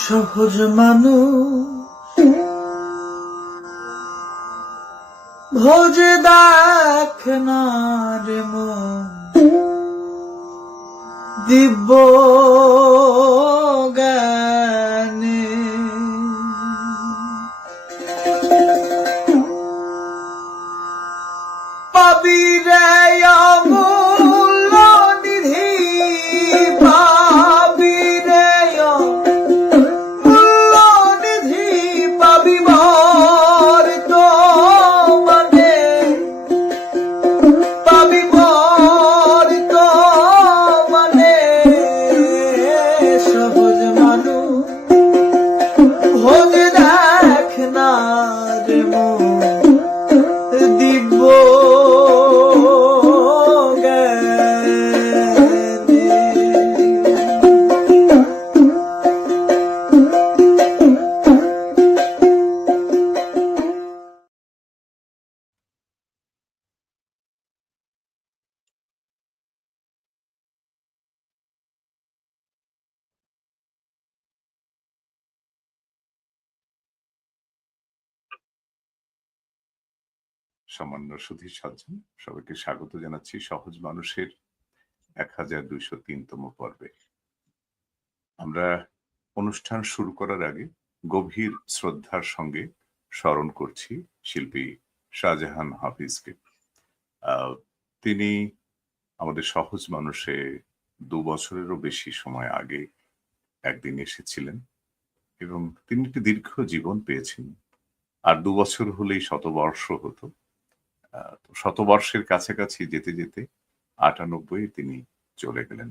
সহজ মানুষ ভোজে দেখ না দিব্য সামান্য সুধীর সজ্জন সবাইকে স্বাগত জানাচ্ছি সহজ মানুষের এক হাজার দুইশো তিনতম পর্বে। আমরা অনুষ্ঠান শুরু করার আগে গভীর শ্রদ্ধার সঙ্গে স্মরণ করছি শিল্পী শাহজাহান হাফিজকে। তিনি আমাদের সহজ মানুষে দু বছরেরও বেশি সময় আগে একদিন এসেছিলেন এবং তিনি একটি দীর্ঘ জীবন পেয়েছেন। আর দু বছর হলেই শতবর্ষ হতো। শতবর্ষের কাছাকাছি যেতে যেতে আটানব্বই তিনি চলে গেলেন।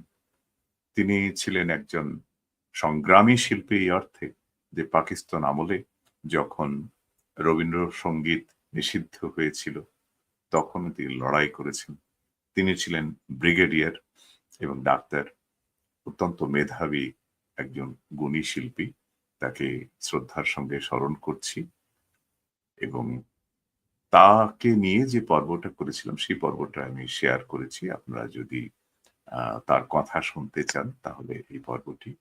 তিনি ছিলেন একজন সংগ্রামী শিল্পী এই অর্থে যে পাকিস্তান আমলে যখন রবীন্দ্রসঙ্গীত নিষিদ্ধ হয়েছিল, তখন তিনি লড়াই করেছেন। তিনি ছিলেন ব্রিগেডিয়ার এবং ডাক্তার, অত্যন্ত মেধাবী একজন গুণী শিল্পী। তাকে শ্রদ্ধার সঙ্গে স্মরণ করছি এবং তাকে নিয়ে যে পর্বটা করেছিলাম, সেই পর্বটা আমি শেয়ার করেছি। আপনারা যদি তার কথা শুনতে চান, তাহলে এই পর্বটি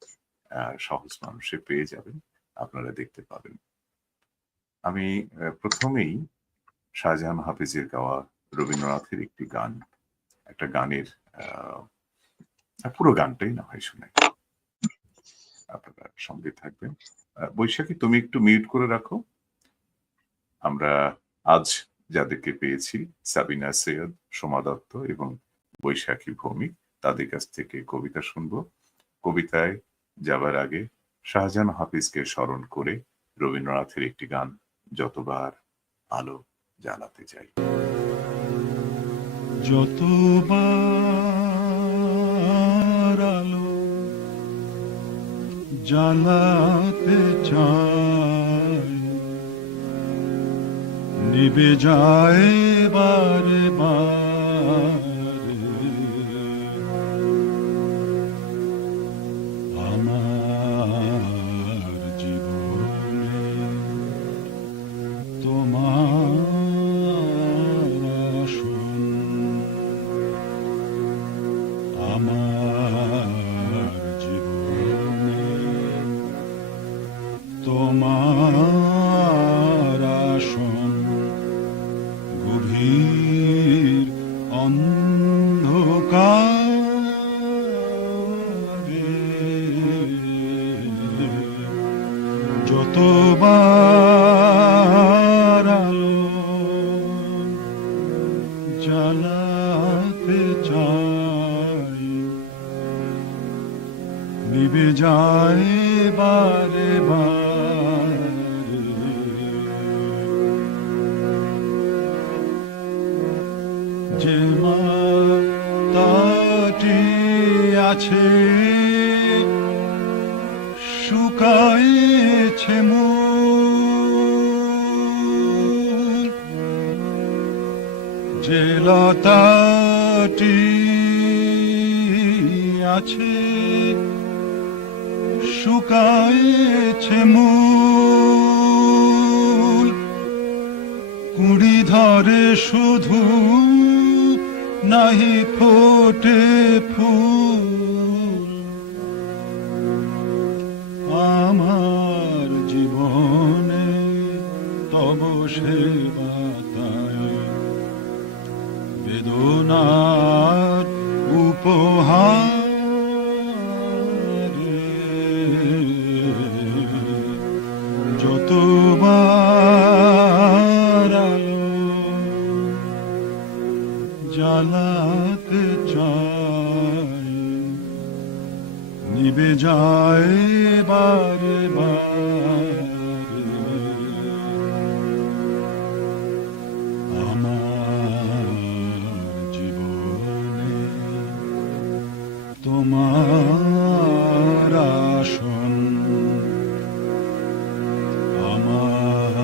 সহজ মানুষে পেয়ে যাবেন। আপনারা দেখতে পাবেন। আমি প্রথমেই শাহজাহান হাফিজের গাওয়া রবীন্দ্রনাথের একটি গান, একটা গানের পুরো গানটাই না হয় শুনে। আপনারা সঙ্গে থাকবেন। বৈশাখী, তুমি একটু মিউট করে রাখো। আমরা আজ যাদেরকে পেয়েছি, সাবিনা, সৈয়দ, সোমা দত্ত এবং বৈশাখী ভৌমিক, তাদের কাছ থেকে কবিতা শুনব। কবিতায় যাবার আগে শাহজাহান হাফিজকে স্মরণ করে রবীন্দ্রনাথের একটি গান যতবার আলো জ্বালাতে চাই। যতবার আলো জ্বালাতে চাই নিবে যায় বারে বারে। আমার জীবনে তোমার আমার আছে শুকাইছে মূল যে লতাটি আছে শুকাইছে মূল কুড়ি ধরে শুধু নাহি ফোটে ফুল। আমার জীবনে তব সে বেদনার উপহার তোমার আসন আমার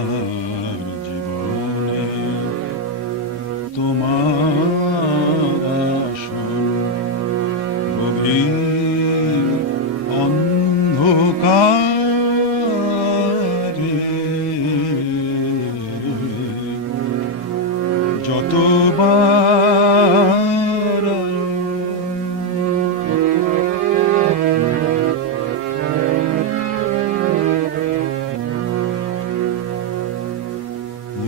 জীবনে তোমার আসন গভীর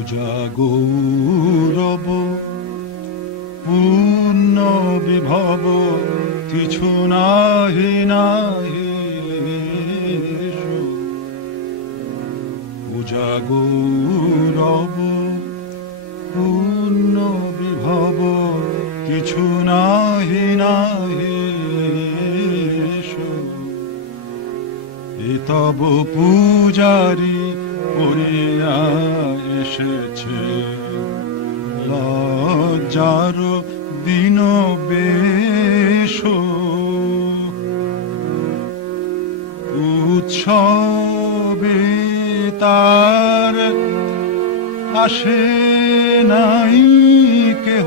পূজা গৌরব পূর্ণ বিভব, কিছু নাহি নাহি। পূজা গৌরব পূর্ণ বিভব, কিছু নাহি নাহি তব পূজারি করিয়া এসেছে। লজ্জার দিন বেশ উৎসবে তার আসে নাই কেহ।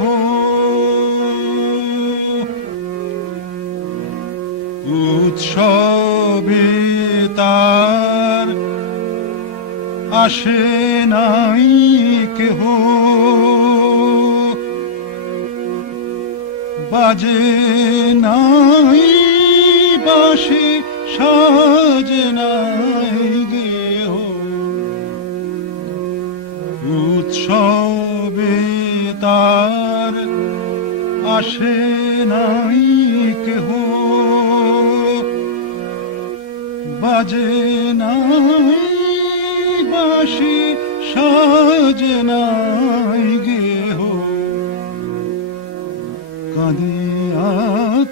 উৎসবে আসে নাই কেহ। বাজে নাই বাসি সাজে নাই গেহ। উৎসবে তার আসে নাই কেহ। বাজে নাই সাজে নাই গেহ। কাঁদিয়া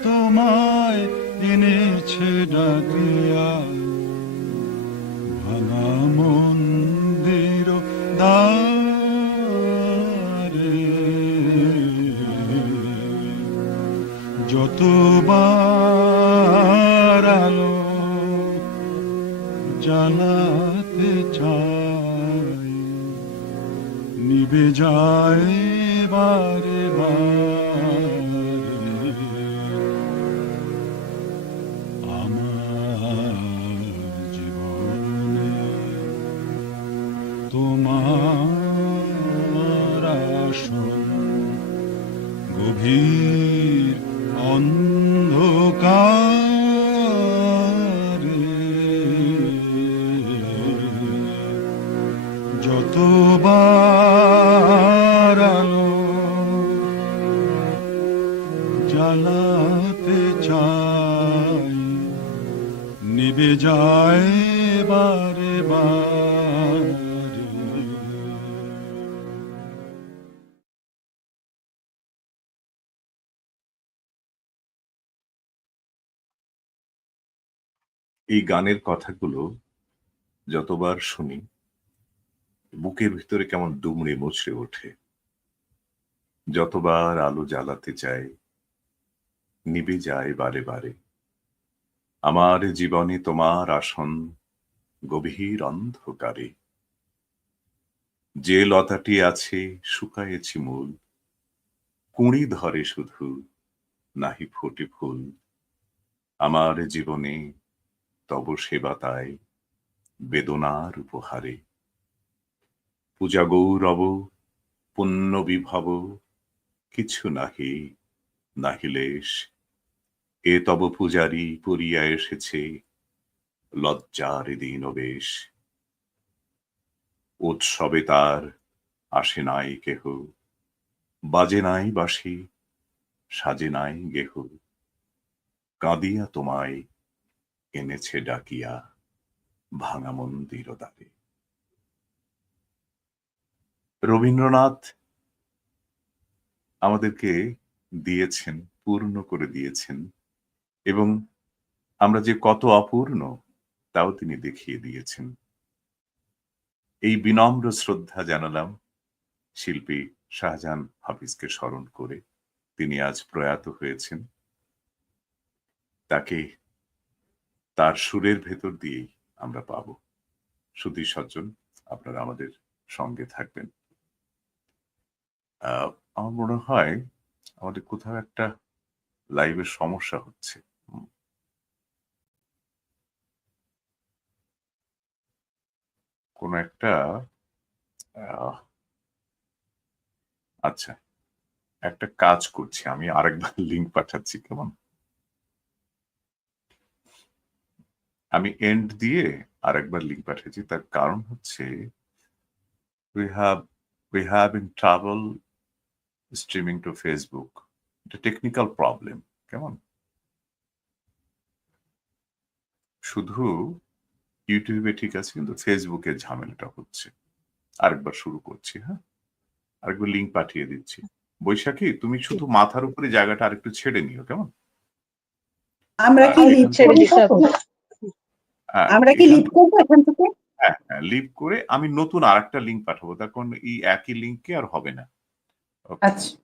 তোমায় এনেছে ডাকিয়া। ভাঙা মন্দির দ্বারে। যতবার আলো জ্বালাতে চাই নিবে বারে তোমার গভীর অন্ধকারে এই গানের কথাগুলো যতবার শুনি, বুকের ভিতরে কেমন দুমড়ে মুচড়ে ওঠে। যতবার আলো জ্বালাতে চাই নিবে যায় বারে বারে। আমার জীবনে তোমার আসন গভীর অন্ধকারে। যে লতাটি আছে শুকায়েছি মূল, কুঁড়ি ধরে শুধু নাহি ফোটে ফুল। আমার জীবনে তব সেবা তাই বেদনার উপহারে। পূজা গৌরব পুণ্য বিভব কিছু নাহি নাহিলেশ এ তব পূজারি পরিয়া এসেছে লজ্জার দিন বেশ উৎসবে তার আসে নাই কেহ, বাজে নাই বাসি সাজে নাই গেহ। কাঁদিয়া তোমায় এনেছে ডাকিয়া ভাঙা মন্দির দ্বারে। রবীন্দ্রনাথ আমাদেরকে দিয়েছেন, পূর্ণ করে দিয়েছেন এবং আমরা যে কত অপূর্ণ, তাও তিনি দেখিয়ে দিয়েছেন। এই বিনম্র শ্রদ্ধা জানালাম শিল্পী শাহজাহান হাফিজকে স্মরণ করে। তিনি আজ প্রয়াত হয়েছেন। তাকে তার সুরের ভেতর দিয়েই আমরা পাব। সুধী সজ্জন, আপনারা আমাদের সঙ্গে থাকবেন। আমার মনে হয় আমাদের কোথাও একটা লাইভের সমস্যা হচ্ছে। কোন একটা আচ্ছা একটা কাজ করছি, আমি আরেকবার লিঙ্ক পাঠাচ্ছি, কেমন? আমি এন্ড দিয়ে আরেকবার লিঙ্ক পাঠিয়েছি, তার কারণ হচ্ছে we have we have in travel streaming to Facebook এটা টেকনিক্যাল প্রবলেম কেমন? শুধু ইউটিউবে ঠিক আছে কিন্তু ফেসবুকে ঝামেলাটা হচ্ছে। আরেকবার শুরু করছি হ্যাঁ? আরেকবার লিঙ্ক পাঠিয়ে দিচ্ছি। বৈশাখী তুমি শুধু মাথার উপরে জায়গাটা আরেকটু ছেড়ে নিও কেমন? আমরা কি আর লিড ছেড়ে থেকে- দিতে হ্যাঁ, আমরা কি লিড করব এখান থেকে? হ্যাঁ হ্যাঁ লিভ করে আমি নতুন আরেকটা লিংক পাঠাবো। তখন এই একই লিংকে আর হবে না. আচ্ছা।